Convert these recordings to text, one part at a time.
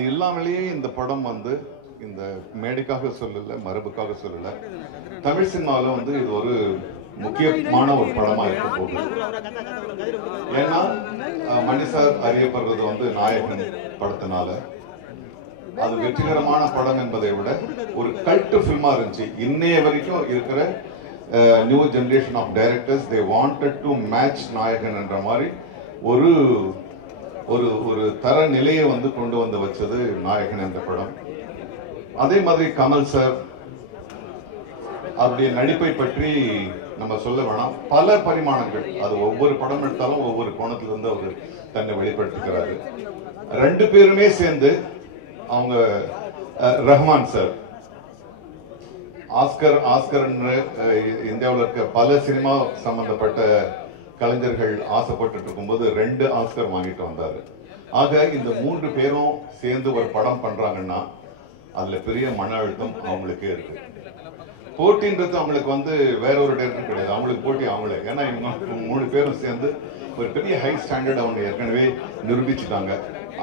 அது இல்லாமலேயே இந்த படம் வந்து இந்த மேடைக்காக சொல்லல, மரபுக்காக சொல்லல, தமிழ் சினிமாவில் வந்து இது ஒரு முக்கியமான ஒரு படமா இருக்க போகுது. ஏன்னா மணி சார் அறியப்படுறது வந்து நாயகன் படத்தினால. அது வெற்றிகரமான படம் என்பதை விட ஒரு கல்ட் ஃபில்மா இருந்துச்சு. இன்னைய வரைக்கும் இருக்கிற new generation of directors they wanted to match Nayakan என்ற மாதிரி ஒரு ஒரு ஒரு தர நிலையை வந்து கொண்டு வந்து வச்சது நாயகன் என்ற படம். அதே மாதிரி கமல் சார் அவருடைய நடிப்பை பற்றி நம்ம சொல்ல வேணாம். பல பரிமாணங்கள், அது ஒவ்வொரு படம் எடுத்தாலும் ஒவ்வொரு கோணத்திலிருந்து அவர் தன்னை வெளிப்படுத்திக்கிறாரு. ரெண்டு பேருமே சேர்ந்து அவங்க ரஹ்மான் சார் ஆஸ்கர் இந்தியாவில் இருக்க பல சினிமா சம்பந்தப்பட்ட கலைஞர்கள் ஆசைப்பட்டு இருக்கும்போது 2 ஆஸ்கர் வாங்கிட்டு வந்தாரு. ஆக இந்த 3 பேரும் சேர்ந்து ஒரு படம் பண்றாங்கன்னா அதுல பெரிய மன அழுத்தம் அவங்களுக்கே இருக்கு. போட்டின்றது அவங்களுக்கு வந்து வேற ஒரு டைரக்டர் கிடையாது, அவங்களுக்கு போட்டி அவங்களே. ஏன்னா இவங்க 3 பேரும் சேர்ந்து ஒரு பெரிய ஹை ஸ்டாண்டர்ட் அவங்க ஏற்கனவே நிரூபிச்சுட்டாங்க.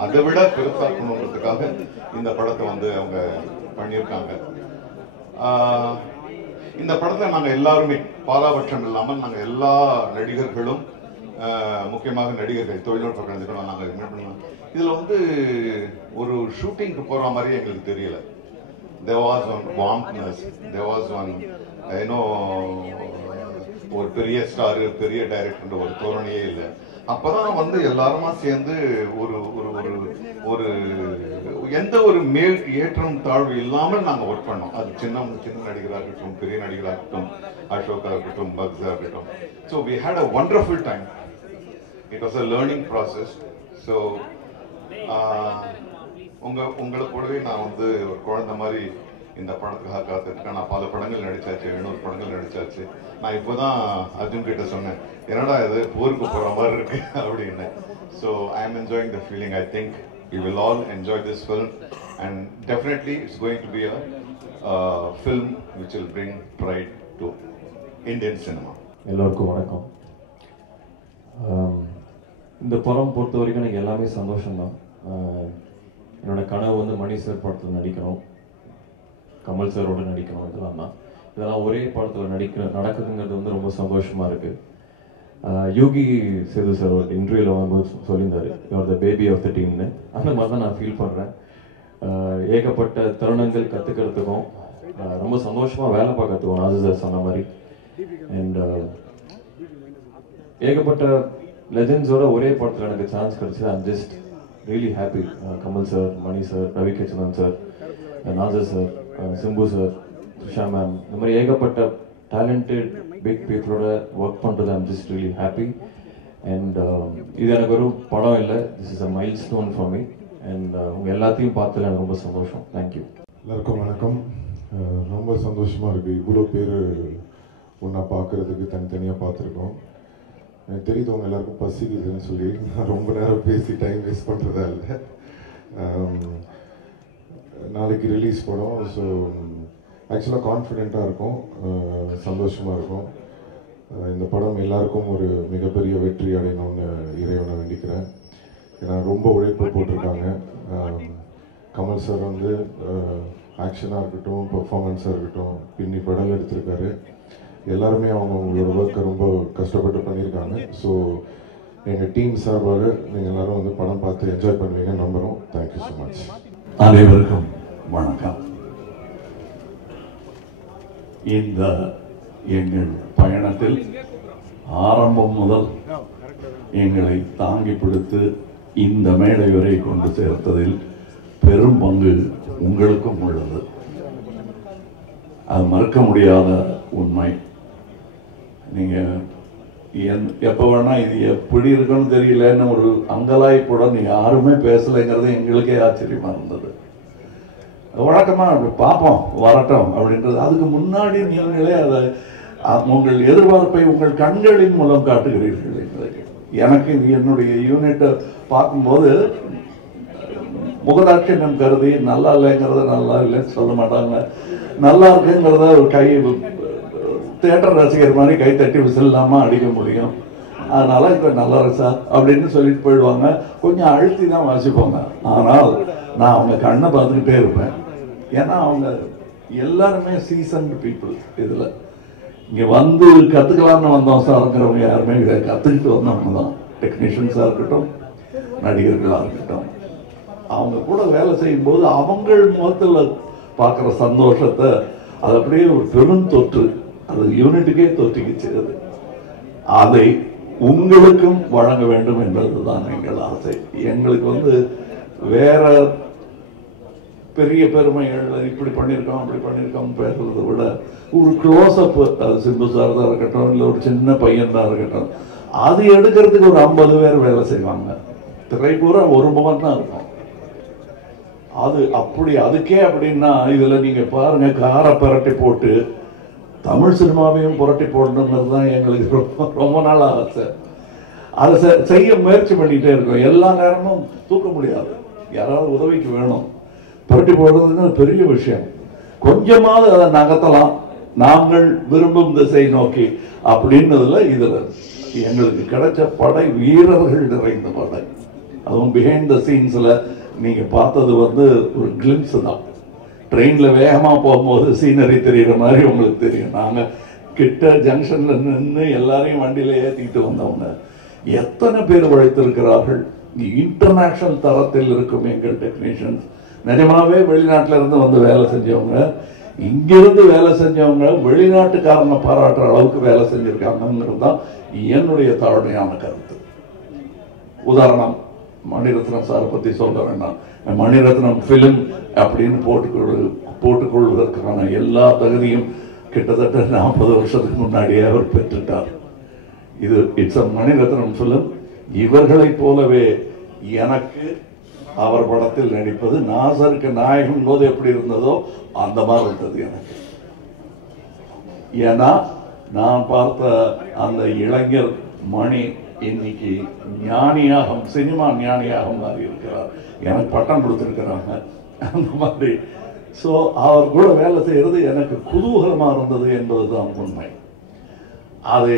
அதை விட பெருசாக்கணுன்றதுக்காக இந்த படத்தை வந்து அவங்க பண்ணியிருக்காங்க. இந்த படத்தை நாங்கள் எல்லாருமே பாராபட்சம் இல்லாமல் நாங்கள் எல்லா நடிகர்களும், முக்கியமாக நடிகர்கள், தொழில்நுட்ப கலைஞர்களும் நாங்கள் இதில் வந்து ஒரு ஷூட்டிங்க்கு போகிற மாதிரி எங்களுக்கு தெரியல. there was one warmness, there was one ஒரு பெரிய ஸ்டாரு, பெரிய டைரக்டர் ஒரு தோரணையே இல்லை. அப்பதான் வந்து எல்லாருமா சேர்ந்து ஒரு ஒரு ஒரு எந்த ஒரு மேல் ஏற்றம் தாழ்வு இல்லாமல் நாங்க ஒர்க் பண்ணோம். அது சின்ன நடிகராக இருக்கட்டும், பெரிய நடிகராக இருக்கட்டும், அசோகா இருக்கட்டும், பக்ஸா இருக்கட்டும். So we had a wonderful time. It was a learning process. So உங்களை கூடவே நான் வந்து ஒரு குழந்தை மாதிரி இந்த படத்துக்காக காத்துருக்கேன். நான் பல படங்கள் நடிச்சாச்சு, 700 படங்கள் நடிச்சாச்சு. நான் இப்போதான் அர்ஜுன் கிட்ட சொன்னேன், என்னடா இது போருக்கு போற மாதிரி இருக்கு அப்படின்னு. So I am enjoying the feeling. I think you will all enjoy this film and definitely it's going to be a film which will bring fried to Indian cinema. எல்லோருக்கும் வணக்கம். இந்த படம் பொறுத்த வரைக்கும் எனக்கு எல்லாமே சந்தோஷம்தான். என்னோட கனவு வந்து மணி சார் படத்தில் நடிக்கணும், கமல் சாரோட நடிக்கணும். இதெல்லாம் ஒரே படத்தில் நடக்குதுங்கிறது வந்து ரொம்ப சந்தோஷமாக இருக்குது. யோகி சேது சார் ஒரு இன்டர்வியூவில் வரும்போது சொல்லியிருந்தார், you're the baby of the டீம்னு. அந்த மாதிரி தான் நான் ஃபீல் பண்ணுறேன். ஏகப்பட்ட தருணங்கள் கற்றுக்கிறதுக்கும் ரொம்ப சந்தோஷமாக வேலை பார்க்கறதுக்கும் நாசர் சார் சொன்ன மாதிரி. அண்ட் ஏகப்பட்ட லெஜண்ட்ஸோட ஒரே படத்தில் எனக்கு சான்ஸ் கிடச்சி. I'm just really happy. Kamal sir, Mani sir, Ravi Krishnan sir, Nasser sir, Simbu sir, Trisha ma'am, இந்த மாதிரி ஏகப்பட்ட டேலண்டட் பிக் பீப்புளோட ஒர்க் பண்ணுறது I'm just really happy. And இது எனக்கு ஒரு படம் இல்லை, this is a milestone for me. And உங்கள் எல்லாத்தையும் பார்த்ததில் எனக்கு ரொம்ப சந்தோஷம். தேங்க்யூ. எல்லாருக்கும் வணக்கம். ரொம்ப சந்தோஷமாக இருக்குது. இவ்வளோ பேர் ஒன்றா பார்க்குறதுக்கு தனித்தனியாக பார்த்துருக்கோம். எனக்கு தெரியுது உங்கள் எல்லாருக்கும் பசிக்குதுன்னு சொல்லி நான் ரொம்ப நேரம் பேசி டைம் வேஸ்ட் பண்ணுறதா இல்லை. நாளைக்கு ரிலீஸ் படம். ஸோ ஆக்சுவலாக கான்ஃபிடெண்ட்டாக இருக்கும், சந்தோஷமாக இருக்கும். இந்த படம் எல்லாருக்கும் ஒரு மிகப்பெரிய வெற்றி அடையணும்னு இறைவனை வேண்டிக்கிறேன். ஏன்னா ரொம்ப உழைப்பு போட்டிருக்காங்க. கமல் சார் வந்து ஆக்ஷனாக இருக்கட்டும், பெர்ஃபார்மன்ஸாக இருக்கட்டும், பின்னி படம் எடுத்திருக்காரு. எல்லாருமே அவங்களோட ஒர்க்கை ரொம்ப கஷ்டப்பட்டு பண்ணியிருக்காங்க. ஸோ எங்கள் டீம் சார்பாக நீங்கள் எல்லோரும் வந்து படம் பார்த்து என்ஜாய் பண்ணுவீங்கன்னு நம்புகிறோம். Thank you so much. அனைவருக்கும் வணக்கம். இந்த எங்கள் பயணத்தில் ஆரம்பம் முதல் எங்களை தாங்கி பிடித்து இந்த மேடை வரை கொண்டு சேர்த்ததில் பெரும் பங்கு உங்களுக்கும் உள்ளது. அது மறுக்க முடியாத உண்மை. நீங்கள் எப்போ வேணால் இது எப்படி இருக்குன்னு தெரியலன்னு ஒரு அங்கலாய்ப்புடன் யாருமே பேசலைங்கிறது எங்களுக்கே ஆச்சரியமாக இருந்தது. வழக்கமாக பார்ப்போம் வரட்டும் அப்படின்றது. அதுக்கு முன்னாடி நீங்களே அதை உங்கள் எதிர்பார்ப்பை உங்கள் கண்களின் மூலம் காட்டுகிறீர்கள். எனக்கு என்னுடைய யூனிட்டை பார்க்கும்போது முகதாட்சியம் கருதி நல்லா இல்லைங்கிறத நல்லா இல்லைன்னு சொல்ல மாட்டாங்க, நல்லா இருக்குங்கிறத ஒரு கை தியேட்டர் ரசிகர் மாதிரி கைத்தட்டி விசில் இல்லாமல் அடிக்க முடியும். அதனால இப்போ நல்லா இருக்கு சார் அப்படின்னு சொல்லிட்டு போயிடுவாங்க. கொஞ்சம் அழுத்தி தான் வாசிப்பாங்க. ஆனால் நான் அவங்க கண்ணை பார்த்துக்கிட்டே இருப்பேன். ஏன்னா அவங்க எல்லாருமே சீசன்டு பீப்புள். இதில் இங்கே வந்து கற்றுக்கலான்னு வந்தோம் சார்ங்கிறவங்க யாருமே கிடையாது. கற்றுக்கிட்டு வந்தவங்க தான். டெக்னீஷியன்ஸாக இருக்கட்டும், நடிகர்களாக இருக்கட்டும், அவங்க கூட வேலை செய்யும்போது அவங்கள் முகத்தில் பார்க்குற சந்தோஷத்தை அது அப்படியே ஒரு பெரும் தொற்று, அது யூனிட்டுக்கே தொற்றிக்கிச்சு. அதை உங்களுக்கும் வழங்க வேண்டும் என்பதுதான் எங்கள் ஆசை. எங்களுக்கு வந்து வேற பெரிய பெருமைகள் இப்படி பண்ணியிருக்கோம் அப்படி பண்ணியிருக்கோம் பேசுறதை விட ஒரு க்ளோஸ்அப், அது சிம்பு சார் தான் இருக்கட்டும், இல்லை ஒரு சின்ன பையன் தான் இருக்கட்டும், அது எடுக்கிறதுக்கு ஒரு 50 பேர் வேலை செய்வாங்க. திரை பூரா ஒரு முகம் தான் இருக்கும். அது அப்படி அதுக்கே அப்படின்னா இதில் நீங்கள் பாருங்க, காரை புரட்டி போட்டு தமிழ் சினிமாவையும் புரட்டி போடணுங்கிறது தான் எங்களுக்கு ரொம்ப நாள் ஆசை. அதை செய்ய முயற்சி பண்ணிகிட்டே இருக்கோம். எல்லா நேரமும் தூக்க முடியாது, யாராவது உதவிக்கு வேணும். புரட்டி போடுறதுன்னு பெரிய விஷயம். கொஞ்சமாவது அதை நகர்த்தலாம் நாங்கள் விரும்பும் திசை நோக்கி அப்படின்னதுல இதில் எங்களுக்கு கிடைச்ச படை வீரர்கள் நிறைந்த படை. அதுவும் பிஹைண்ட் த சீன்ஸில் நீங்கள் பார்த்தது வந்து ஒரு கிளிம்ஸ் தான். ட்ரெயினில் வேகமாக போகும்போது சீனரி தெரிகிற மாதிரி உங்களுக்கு தெரியும். நாங்கள் கிட்ட ஜங்ஷனில் நின்று எல்லாரையும் வண்டியில் ஏற்றிக்கிட்டு வந்தவங்க எத்தனை பேர் உழைத்திருக்கிறார்கள். இன்டர்நேஷ்னல் தரத்தில் இருக்கும் எங்கள் டெக்னீஷியன்ஸ். நிஜமாவே வெளிநாட்டில் இருந்து வந்து வேலை செஞ்சவங்க, இங்கிருந்து வேலை செஞ்சவங்க வெளிநாட்டுக்காரனை பாராட்டுற அளவுக்கு வேலை செஞ்சுருக்காங்கிறது தான் என்னுடைய தாழ்மையான கருத்து. உதாரணம், மணிரத்னம் சாரை பற்றி சொல்ல வேண்டாம். மணிரத்னம் ஃபிலிம் அப்படின்னு போட்டுக்கொள்வதற்கான எல்லா தகுதியும் கிட்டத்தட்ட 40 வருஷத்துக்கு முன்னாடியே அவர் பெற்றுட்டார். இது இட்ஸ் அ மணிரத்னம் ஃபிலிம். இவர்களைப் போலவே எனக்கு அவர் படத்தில் நடிப்பது நாசருக்கு நாயகன் போது எப்படி இருந்ததோ அந்த மாதிரி இருந்தது எனக்கு. ஏன்னா நான் பார்த்த அந்த இளைஞர் மணி இன்னைக்கு ஞானியாக, சினிமா ஞானியாக மாறி இருக்கிறார். எனக்கு பட்டம் கொடுத்துருக்கிறாங்க அந்த மாதிரி. ஸோ அவர் கூட வேலை செய்கிறது எனக்கு குதூகலமாக இருந்தது என்பதுதான் உண்மை. அது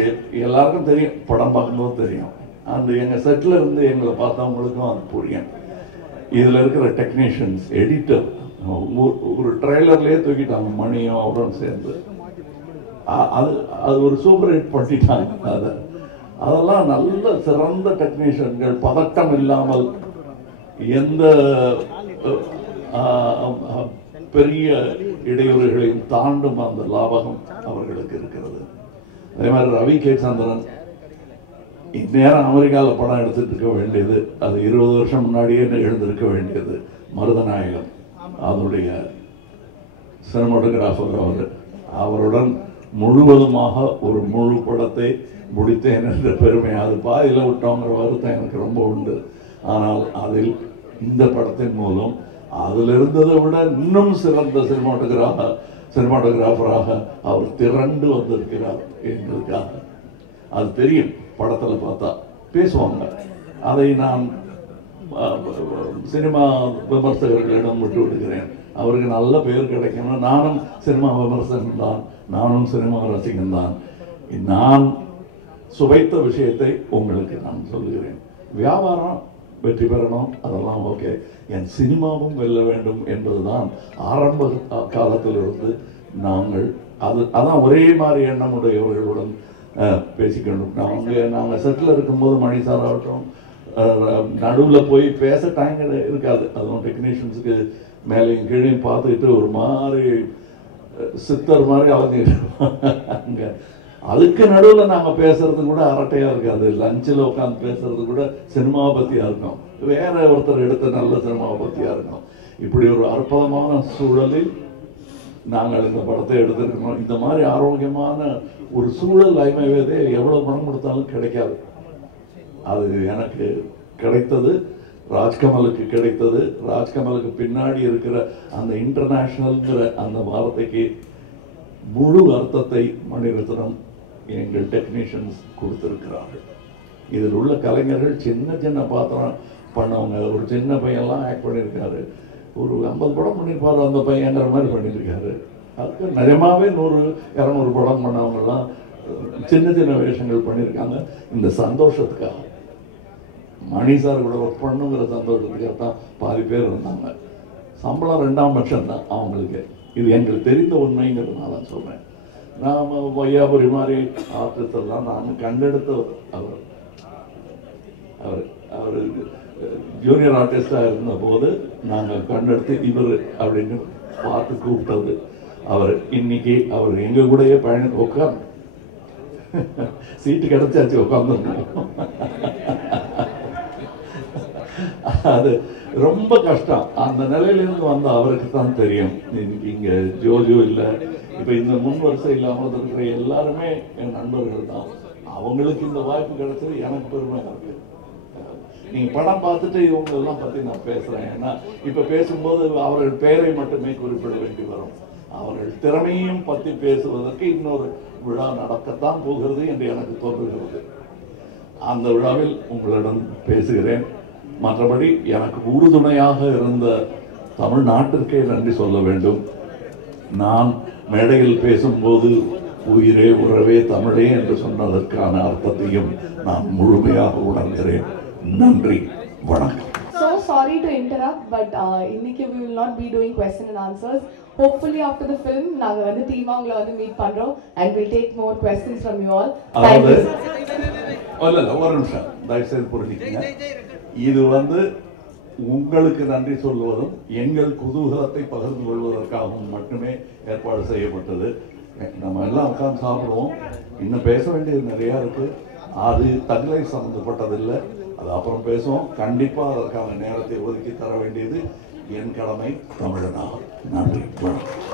எல்லாருக்கும் தெரியும், படம் பார்க்கும்போது தெரியும். அந்த எங்கள் செட்டில் இருந்து எங்களை பார்த்தவங்களுக்கும் அது புரியும். இதில் இருக்கிற டெக்னீஷியன்ஸ், எடிட்டர், ஒரு ட்ரெய்லர்லேயே தூக்கிட்டாங்க மணியும் அவரும் சேர்ந்து. அது ஒரு சூப்பர் ஹிட் பண்ணிட்டாங்க. அதெல்லாம் நல்ல சிறந்த டெக்னீஷியன்கள், பதட்டம் இல்லாமல் எந்த பெரிய இடையூறுகளையும் தாண்டும் அந்த லாபகம் அவர்களுக்கு இருக்கிறது. அதே மாதிரி ரவி கே சந்திரன் இந்நேரம் அமெரிக்காவில் படம் எடுத்துட்டு இருக்க வேண்டியது, அது 20 வருஷம் முன்னாடியே எழுந்திருக்க வேண்டியது. மருதநாயகம் அதனுடைய சினிமாட்டோகிராஃபர் அவருடன் முழுவதுமாக ஒரு முழு படத்தை முடித்தேன் என்ற பெருமை. அது பாதியில் விட்டோங்கிற வருத்தம் எனக்கு ரொம்ப உண்டு. ஆனால் அதில் இந்த படத்தின் மூலம் அதில் இருந்ததை விட இன்னும் சிறந்த சினிமாட்டோகிராஃபராக அவர் திரண்டு வந்திருக்கிறார் எங்களுக்காக. அது தெரியும், படத்தில் பார்த்தா பேசுவாங்க. அதை நான் சினிமா விமர்சகர்களிடம் விட்டு விடுகிறேன். அவருக்கு நல்ல பேர் கிடைக்கணும். நானும் சினிமா விமர்சகன் தான், நானும் சினிமா ரசிகன் தான். நான் சுவைத்த விஷயத்தை உங்களுக்கு நான் சொல்லுகிறேன். வியாபாரம் வெற்றி பெறணும், அதெல்லாம் ஓகே. என் சினிமாவும் வெல்ல வேண்டும் என்பதுதான் ஆரம்ப காலத்திலிருந்து நாங்கள் அதான் ஒரே மாதிரி எண்ணமுடையவர்களுடன் பேசிக்கணும். நாங்கள் செட்டில் இருக்கும்போது மணி சார் ஆகட்டும், நடுவில் போய் பேச டைம் இருக்காது. அதுவும் டெக்னீஷியன்ஸுக்கு மேலேயும் கீழையும் பார்த்துக்கிட்டு ஒரு மாதிரி சித்தர் மாதிரி அலைஞ்சிட்டு அதுக்கு நடுவில் நாங்கள் பேசுறது கூட அரட்டையாக இருக்காது. லஞ்சில் உட்காந்து பேசுறது கூட சினிமாவை பற்றியாக இருக்கும், வேற ஒருத்தர் எடுத்த நல்ல சினிமாவை பற்றியாக இருக்கும். இப்படி ஒரு அற்புதமான சூழலில் நாங்கள் இந்த படத்தை எடுத்துருக்கணும். இந்த மாதிரி ஆரோக்கியமான ஒரு சூழல் ஐமைவேதே எவ்வளோ பணம் கொடுத்தாலும் கிடைக்காது. அது எனக்கு கிடைத்தது, ராஜ்கமலுக்கு கிடைத்தது. ராஜ்கமலுக்கு பின்னாடி இருக்கிற அந்த இன்டர்நேஷ்னல்ங்கிற அந்த வார்த்தைக்கு முழு அர்த்தத்தை மணிரத்னம் எங்கள் டெக்னீஷியன்ஸ் கொடுத்திருக்கிறார்கள். இதில் உள்ள கலைஞர்கள் சின்ன சின்ன பாத்திரம் பண்ணவங்க. ஒரு சின்ன பையன்லாம் ஆக்ட் பண்ணியிருக்காரு. ஒரு 50 படம் பண்ணியிருப்பாரு அந்த பையங்கிற மாதிரி பண்ணியிருக்காரு. அதுக்கு நிஜமாவே 100-200 படம் பண்ணவங்கலாம் சின்ன சின்ன வேஷங்கள் பண்ணியிருக்காங்க இந்த சந்தோஷத்துக்காக. மணி சார் கூட ஒர்க் பண்ணுங்கிற சந்தோஷத்துக்காக தான் பாதி பேர் இருந்தாங்க. சம்பளம் 2ஆம் பட்சம் தான் அவங்களுக்கு. இது எங்களுக்கு தெரிந்த உண்மைங்கிறதுனால நான் சொல்கிறேன். நாம் வையாபுரி மாதிரி ஆர்டிஸ்ட் எல்லாம் நான் கண்டெடுத்தவர் அவர் ஜூனியர் ஆர்டிஸ்டாக இருந்தபோது நாங்கள் கண்டெடுத்து இவர் அப்படின்னு பார்த்து கூப்பிட்டது அவர். இன்னைக்கு அவர் எங்கள் கூடயே உட்காந்து சீட்டு கிடைச்சாச்சு உட்காந்துருக்கோம். அது ரொம்ப கஷ்டம். அந்த நிலையிலிருந்து வந்த அவருக்கு தான் தெரியும். இங்கே ஜோஜோ இல்லை, இப்போ இந்த முன் வரிசை இல்லாமல் இருக்கிற எல்லாருமே என் நண்பர்கள் தான். அவங்களுக்கு இந்த வாய்ப்பு கிடைச்சது எனக்கு பெருமையாக இருக்கு. நீங்கள் படம் பார்த்துட்டு இவங்களெல்லாம் பற்றி நான் பேசுகிறேன். ஏன்னா இப்போ பேசும்போது அவர்கள் பெயரை மட்டுமே குறிப்பிட வேண்டி வரும். அவர்கள் திறமையும் பற்றி பேசுவதற்கு இன்னொரு விழா நடக்கத்தான் போகிறது என்று எனக்கு தோன்றுகிறது. அந்த விழாவில் உங்களிடம் பேசுகிறேன். மற்றபடி எனக்கு உறுதுணையாக இருந்த தமிழ்நாட்டிற்கே நன்றி சொல்ல வேண்டும். நான் மேடையில் பேசும்போது உயிரே உறவே தமிழே என்று சொன்னதற்கான அர்த்தத்தையும் நான் முழுமையாக உணர்கிறேன். நன்றி, வணக்கம். So sorry to interrupt, but இன்னைக்கு we will not be doing question and answers. Hopefully after the film நாங்க வந்து டீமா உங்களை வந்து மீட் பண்றோம் and we'll take more questions from you all. Thank you. இல்ல ஒரு நிமிஷம் தயவுசெய்து புரிஞ்சுக்கங்க. இது வந்து உங்களுக்கு நன்றி சொல்வதும் எங்கள் குதூகலத்தை பகிர்ந்து கொள்வதற்காகவும் மட்டுமே ஏற்பாடு செய்யப்பட்டது. நம்ம எல்லாம் உட்கார்ந்து சாப்பிடுவோம். இன்னும் பேச வேண்டியது நிறையா இருக்கு. அது தங்களை சம்பந்தப்பட்டதில்லை. அது அப்புறம் பேசுவோம். கண்டிப்பாக அதற்கான நேரத்தை ஒதுக்கி தர வேண்டியது என் கடமை தமிழனாக. நன்றி, வணக்கம்.